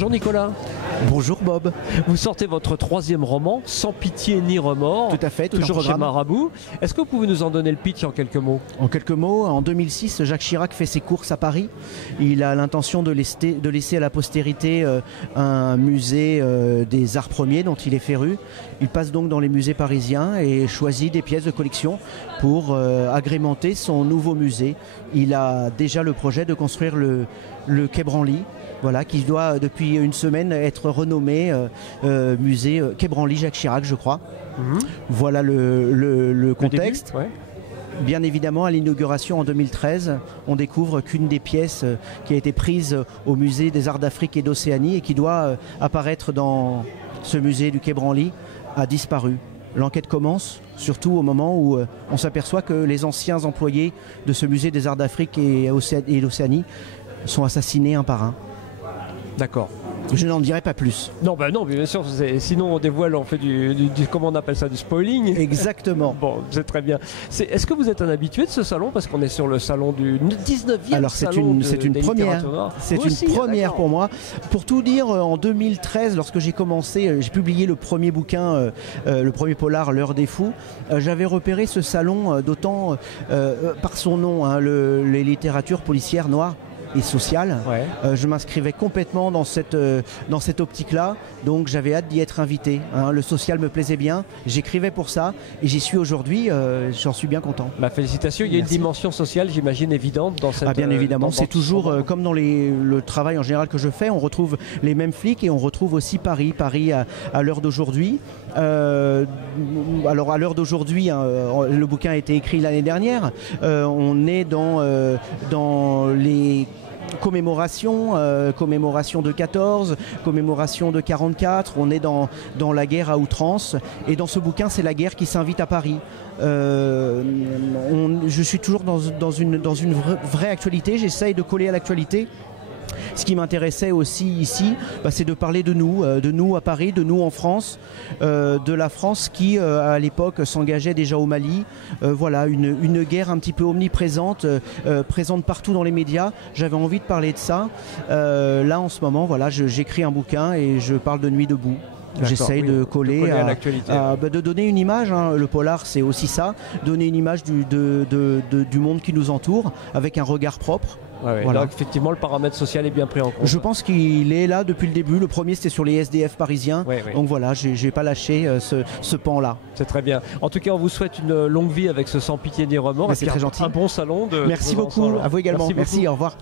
Bonjour Nicolas. Bonjour Bob. Vous sortez votre troisième roman, Sans pitié ni remords. Tout à fait, toujours chez Marabout. Est-ce que vous pouvez nous en donner le pitch en quelques mots? En quelques mots, en 2006, Jacques Chirac fait ses courses à Paris. Il a l'intention de laisser à la postérité un musée des arts premiers dont il est féru. Il passe donc dans les musées parisiens et choisit des pièces de collection pour agrémenter son nouveau musée. Il a déjà le projet de construire le Quai Branly. Voilà, qui doit depuis une semaine être renommé musée Quai Branly Jacques Chirac, je crois. Voilà le contexte. Ouais. Bien évidemment, à l'inauguration en 2013, on découvre qu'une des pièces qui a été prise au musée des Arts d'Afrique et d'Océanie et qui doit apparaître dans ce musée du Quai Branly a disparu. L'enquête commence, surtout au moment où on s'aperçoit que les anciens employés de ce musée des Arts d'Afrique et d'Océanie sont assassinés un par un. D'accord. Je n'en dirai pas plus. Non, non, bien sûr, sinon on dévoile, on fait du comment on appelle ça, du spoiling. Exactement. Bon, c'est très bien. Est-ce que vous êtes un habitué de ce salon? Parce qu'on est sur le salon du 19e. Alors c'est une première. C'est une première pour moi. Pour tout dire, en 2013, lorsque j'ai commencé, j'ai publié le premier bouquin, le premier polar, L'heure des fous. J'avais repéré ce salon d'autant par son nom, hein, les littératures policières noires et sociale. Ouais. Je m'inscrivais complètement dans cette optique-là, donc j'avais hâte d'y être invité. Hein. Le social me plaisait bien, j'écrivais pour ça et j'y suis aujourd'hui, j'en suis bien content. Félicitations, il y a une dimension sociale, j'imagine, évidente dans cette... Ah, bien évidemment, c'est toujours comme dans le travail en général que je fais, on retrouve les mêmes flics et on retrouve aussi Paris à l'heure d'aujourd'hui. Alors à l'heure d'aujourd'hui, hein, le bouquin a été écrit l'année dernière, on est dans les commémoration de 14, commémoration de 44, on est dans la guerre à outrance et dans ce bouquin c'est la guerre qui s'invite à Paris. Je suis toujours dans une vraie actualité, j'essaye de coller à l'actualité. Ce qui m'intéressait aussi ici, c'est de parler de nous à Paris, de nous en France, de la France qui à l'époque s'engageait déjà au Mali. Voilà, une guerre un petit peu omniprésente, présente partout dans les médias. J'avais envie de parler de ça. Là en ce moment, voilà, j'écris un bouquin et je parle de Nuit debout. J'essaye de coller à l'actualité. De donner une image, hein. Le polar c'est aussi ça, donner une image du monde qui nous entoure avec un regard propre. Ouais, voilà. Là, effectivement, le paramètre social est bien pris en compte. Je pense qu'il est là depuis le début. Le premier, c'était sur les SDF parisiens. Oui. Donc voilà, j'ai pas lâché ce pan-là. C'est très bien. En tout cas, on vous souhaite une longue vie avec ce Sans pitié ni remords. C'est très gentil. Un bon salon. Merci beaucoup. À vous également. Merci, au revoir.